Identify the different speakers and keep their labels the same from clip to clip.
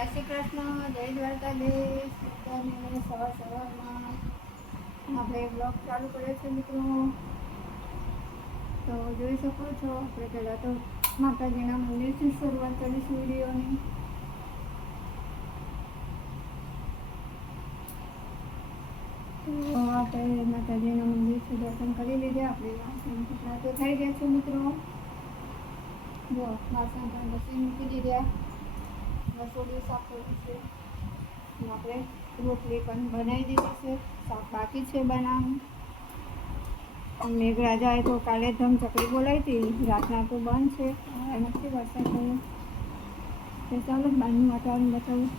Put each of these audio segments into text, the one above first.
Speaker 1: જય શ્રી કૃષ્ણ, જય દ્વારકાધીશ. સવાર સવારમાં આપણે બ્લોગ ચાલુ કર્યો છે મિત્રો. તો જોઈ શકો છો, આપણે પહેલાં તો માતાજીના મંદિરથી શરૂઆત કરીશું વિડીયોની. તો આપણે માતાજીના મંદિરથી દર્શન કરી લીધે, આપણે વાસણ તો થઈ ગયા છે મિત્રો. જો, વાસણ પણ બસી મૂકી દીધા. રસોડું સાફ કર્યું છે આપણે રોટલી પણ બનાવી દીધી છે. શાક બાકી છે બનાવવાનું. મેઘરાજાએ તો કાલે ધમ ચકડી બોલાવી હતી. રાતના તો બંધ છે. નથી વરસાદ થયો. ચાલો બહારનું વાતાવરણ બતાવું.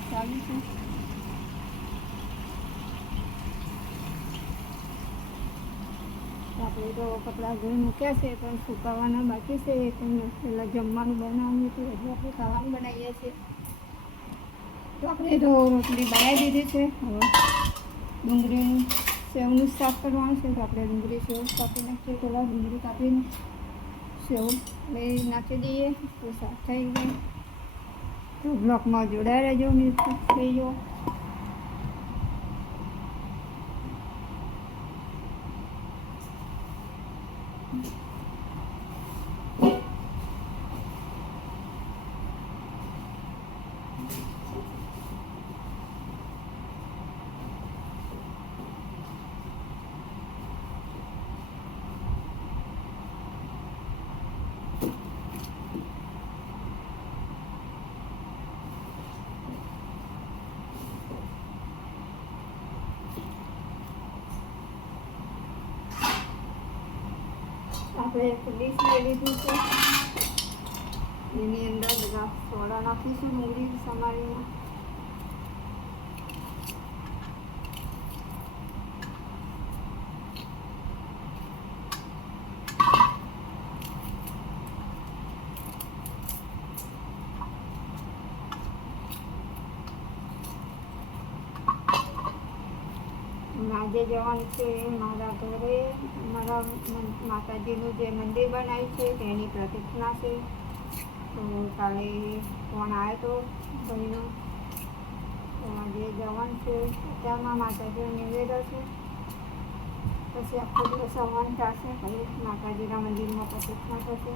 Speaker 1: જગત આપણે તો કપડાં ધોઈ મૂક્યા છે પણ સુકાવાના બાકી છે પણ પહેલાં જમવાનું બનાવવાનું હતું હજુ આપણે ખાવાનું બનાવીએ છીએ તો આપણે તો રોટલી બનાવી દીધી છે હવે ડુંગળીનું સેવનું સાફ કરવાનું છે તો આપણે ડુંગળી સેવ કાપી નાખીએ પહેલાં ડુંગળી કાપીને સેવ લઈ નાખી દઈએ તો સાફ થઈ તો બ્લોકમાં જોડાઈ રહેજો મિત્રો થઈ ગયો આપણે એક ડીશ લઈ લીધું છે એની અંદર બધા સોડા નાખીશું ડુંગળી સમારીને આજે જવાનું છે મારા માતાજીનું જે મંદિર બનાવ્યું છે, તેની પ્રતિષ્ઠા છે. તો કાલે ફોન આવ્યો હતો ભાઈનો તો આજે જવાનું છે. અત્યારમાં માતાજીનું નિવેદન છે. પછી આખો દિવસ હવન થશે પછી માતાજીના મંદિરમાં પ્રતિષ્ઠા થશે.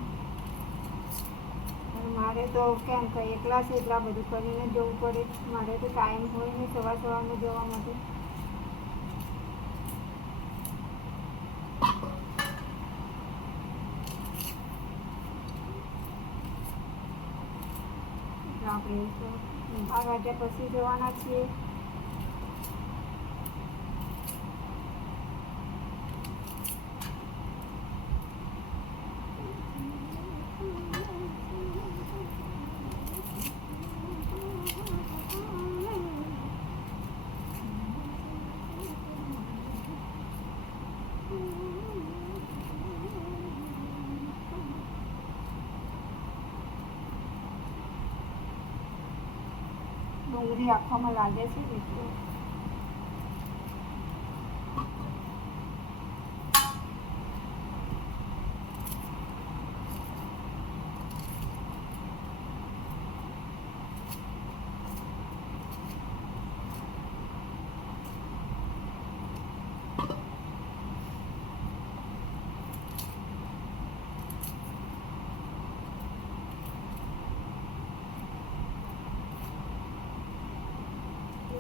Speaker 1: મારે તો કેમ કે એકલા છે, એટલા બધું કરીને જવું પડે. મારે તો ટાઈમ હોય ને સવાર સવારમાં જવા માટે એટલે આપણે વાગ્યા પછી જવાના છીએ. ડુંગળી આંખોમાં લાગે છે એટલે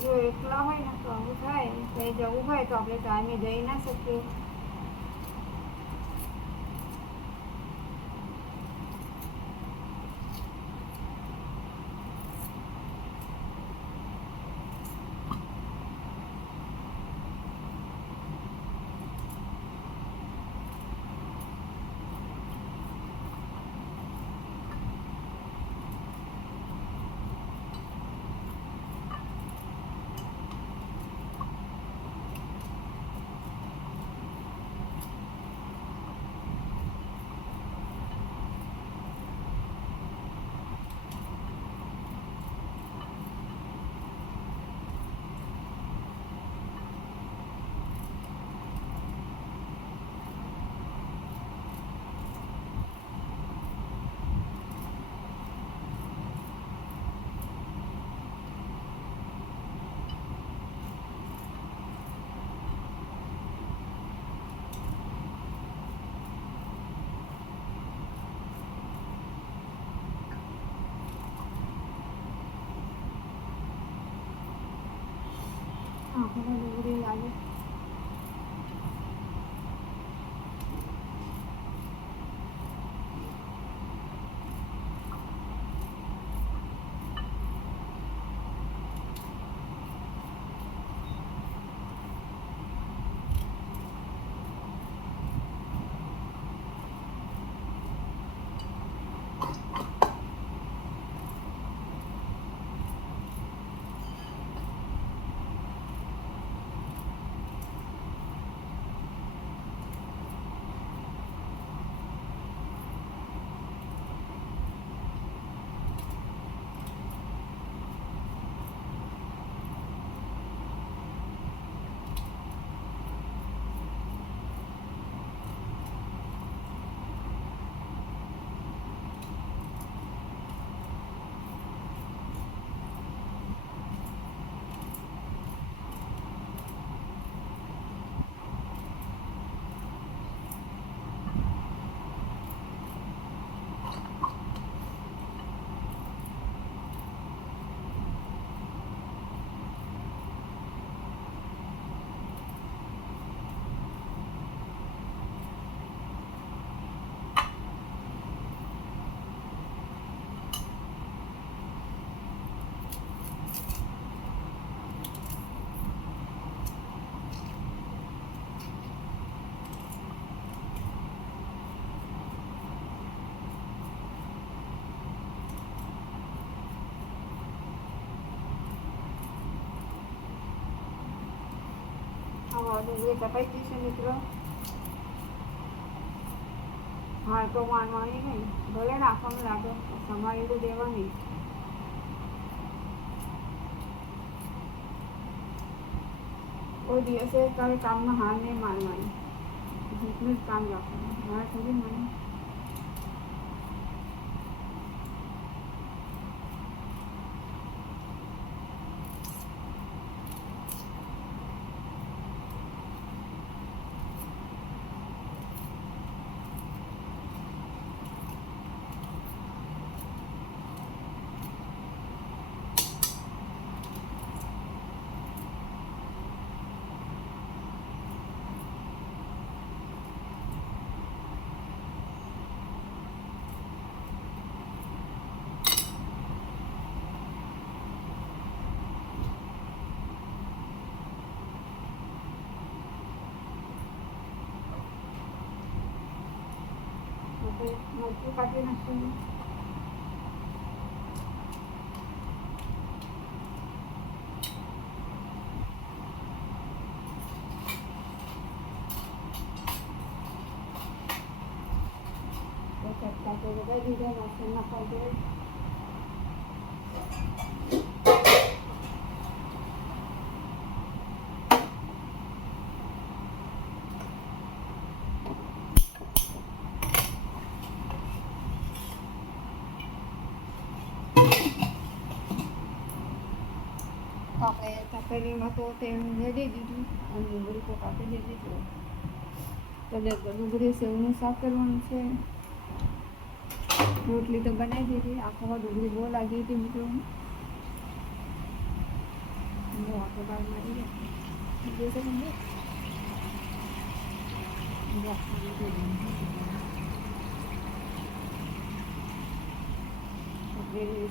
Speaker 1: જો એકલા હોય ને તો આવું થાય કંઈ જવું હોય તો આપણે ટાઈમે જઈ ના શકીએ. 我感觉有点压抑。હા એ કપાઈ ગઈ છે મિત્રો. હા, તો માનવાની નહીં ભલે નાખવાનું લાગે સમારી તો દેવાની કોઈ દિવસે તારે કામમાં હાર નહીં માનવાની. જેટલું જ કામ રાખવાનું. હાર થોડી મને આપણે મરચું કાપી નાખવાનું ચટકા તો લગાવી દીધા લસણ આપણે તપેલીમાં તો તેલ રેડી દીધું અને તો કાપી દીધી. તો ડુંગળી સેવનું શાક કરવાનું છે. રોટલી તો બનાવી દીધી. આખો ડુંગળી બહુ લાગી હતી મિત્રો. બહુ આંખો બાર મારી ગયા.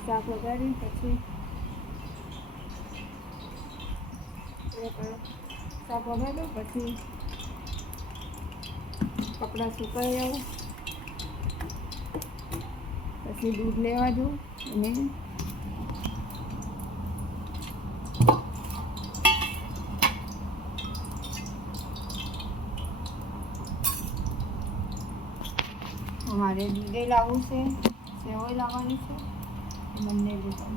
Speaker 1: શાક વગાડી પછી શાક વગાડો પછી કપડાં સુકાઈ આવું. પછી દૂધ લેવા જવું અને અમારે દૂધે લાવવું છે સેવઈ લાવવાની છે બંને દુકાન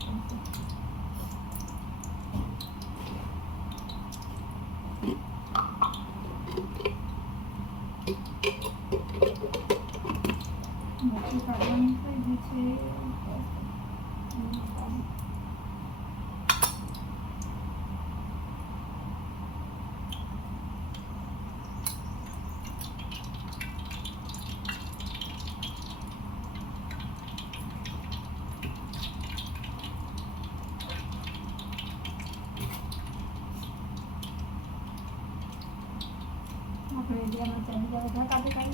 Speaker 1: Apa dia macam dia tapi kan,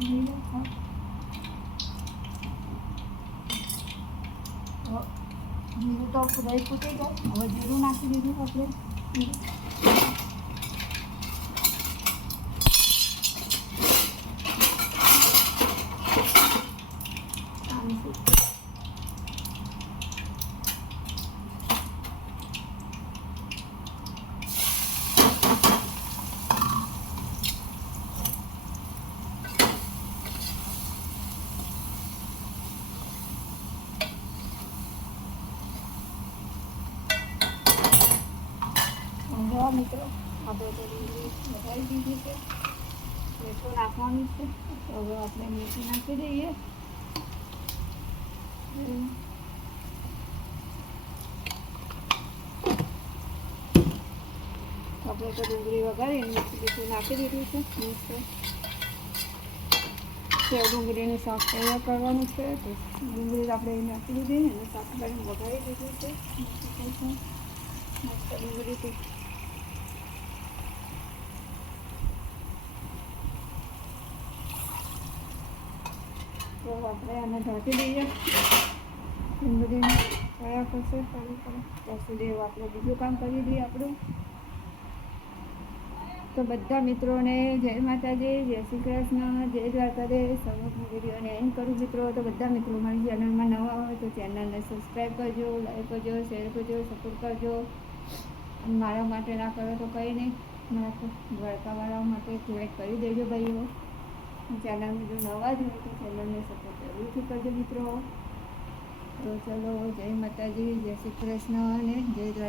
Speaker 1: dia kan. જીરું તો ફ્રાય ફૂટી જાય હવે જીરું નાખી દીધું આપણે આમથી. જો મિત્રો આપણે તો ડુંગળી વધારી દીધી છે મીઠું નાખવાનું છે. હવે આપણે મૂકી નાખી દઈએ. આપણે તો ડુંગળી વગાડી મીઠી નાખી દીધું છે. સેવ ડુંગળીનું શાક તૈયાર કરવાનું છે. ડુંગળી આપણે નાખી દીધી અને સાફ કરીને વઘારી દીધું છે. મસ્ત ડુંગળીથી તો આપણે આને ઢાંકી દઈએ ડુંગળીને કયા કરશે કરવું પડે ત્યાં સુધી આપણે બીજું કામ કરી દઈએ આપણું તો બધા મિત્રોને જય માતાજી, જય શ્રી કૃષ્ણ, જય દ્વારકાદે સમગ્ર વિડીયોને એન્ડ કરું મિત્રો. તો બધા મિત્રો મારી ચેનલમાં નવા હોય તો ચેનલને સબસ્ક્રાઈબ કરજો લાઈક કરજો શેર કરજો સપોર્ટ કરજો. મારા માટે ના કરો તો કંઈ નહીં. મારા દ્વારકાવાળા માટે થોડેક કરી દેજો ભાઈઓ. ચેનલમાં જો નવા જ હોય તો ચેનલને સપોર્ટ જરૂરથી કરજો મિત્રો તો ચલો જય માતાજી, જય શ્રી કૃષ્ણ અને જય